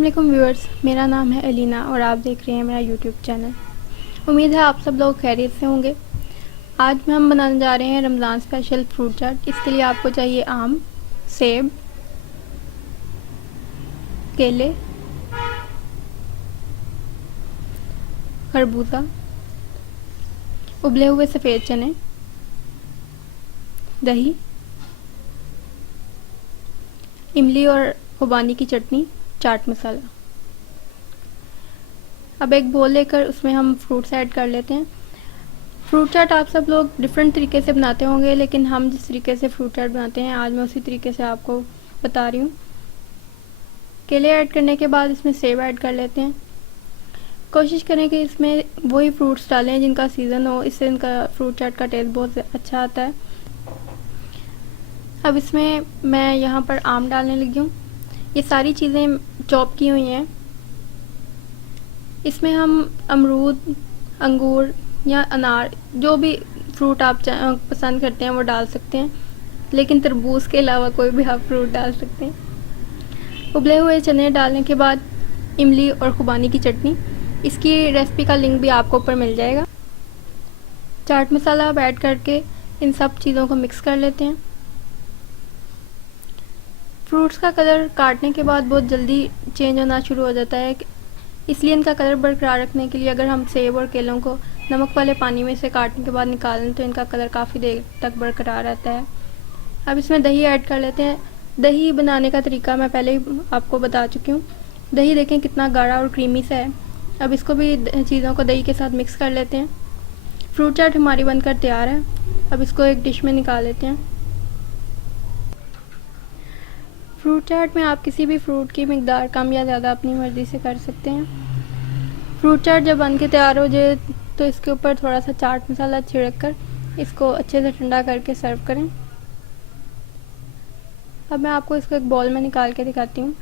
अस्सलाम वालेकुम व्यूअर्स, मेरा नाम है अलीना और आप देख रहे हैं मेरा यूट्यूब चैनल। उम्मीद है आप सब लोग खैरियत से होंगे। आज हम बनाने जा रहे हैं रमज़ान स्पेशल फ्रूट चाट। इसके लिए आपको चाहिए आम, सेब, केले, खरबूजा, उबले हुए सफ़ेद चने, दही, इमली और खुबानी की चटनी, चाट मसाला। अब एक बोल लेकर उसमें हम फ्रूट्स ऐड कर लेते हैं। फ्रूट चाट आप सब लोग डिफरेंट तरीके से बनाते होंगे, लेकिन हम जिस तरीके से फ्रूट चाट बनाते हैं आज मैं उसी तरीके से आपको बता रही हूँ। केले ऐड करने के बाद इसमें सेब ऐड कर लेते हैं। कोशिश करें कि इसमें वही फ्रूट्स डालें जिनका सीज़न हो, इससे इनका फ्रूट चाट का टेस्ट बहुत अच्छा आता है। अब इसमें मैं यहाँ पर आम डालने लगी हूँ। ये सारी चीज़ें चॉप की हुई हैं। इसमें हम अमरूद, अंगूर या अनार, जो भी फ्रूट आप पसंद करते हैं वो डाल सकते हैं, लेकिन तरबूज के अलावा कोई भी आप फ्रूट डाल सकते हैं। उबले हुए चने डालने के बाद इमली और खुबानी की चटनी, इसकी रेसिपी का लिंक भी आपको ऊपर मिल जाएगा। चाट मसाला अब ऐड करके इन सब चीज़ों को मिक्स कर लेते हैं। फ्रूट्स का कलर काटने के बाद बहुत जल्दी चेंज होना शुरू हो जाता है, इसलिए इनका कलर बरकरार रखने के लिए अगर हम सेब और केलों को नमक वाले पानी में से काटने के बाद निकालें तो इनका कलर काफ़ी देर तक बरकरार रहता है। अब इसमें दही ऐड कर लेते हैं। दही बनाने का तरीका मैं पहले ही आपको बता चुकी हूँ। दही देखें कितना गाढ़ा और क्रीमी सा है। अब इसको भी चीज़ों को दही के साथ मिक्स कर लेते हैं। फ्रूट चाट हमारी बनकर तैयार है। अब इसको एक डिश में निकाल लेते हैं। फ्रूट चाट में आप किसी भी फ्रूट की मिकदार कम या ज़्यादा अपनी मर्ज़ी से कर सकते हैं। फ्रूट चाट जब बन के तैयार हो जाए तो इसके ऊपर थोड़ा सा चाट मसाला छिड़क कर इसको अच्छे से ठंडा करके सर्व करें। अब मैं आपको इसको एक बाउल में निकाल के दिखाती हूँ।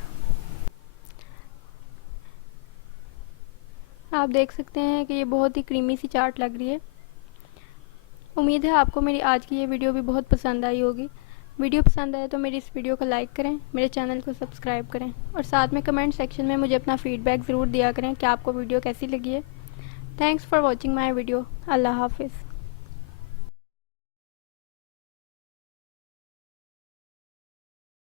आप देख सकते हैं कि ये बहुत ही क्रीमी सी चाट लग रही है। उम्मीद है आपको मेरी आज की ये वीडियो भी बहुत पसंद आई होगी। वीडियो पसंद आए तो मेरी इस वीडियो को लाइक करें, मेरे चैनल को सब्सक्राइब करें और साथ में कमेंट सेक्शन में मुझे अपना फ़ीडबैक ज़रूर दिया करें कि आपको वीडियो कैसी लगी है। Thanks for watching my video. अल्लाह हाफिज़।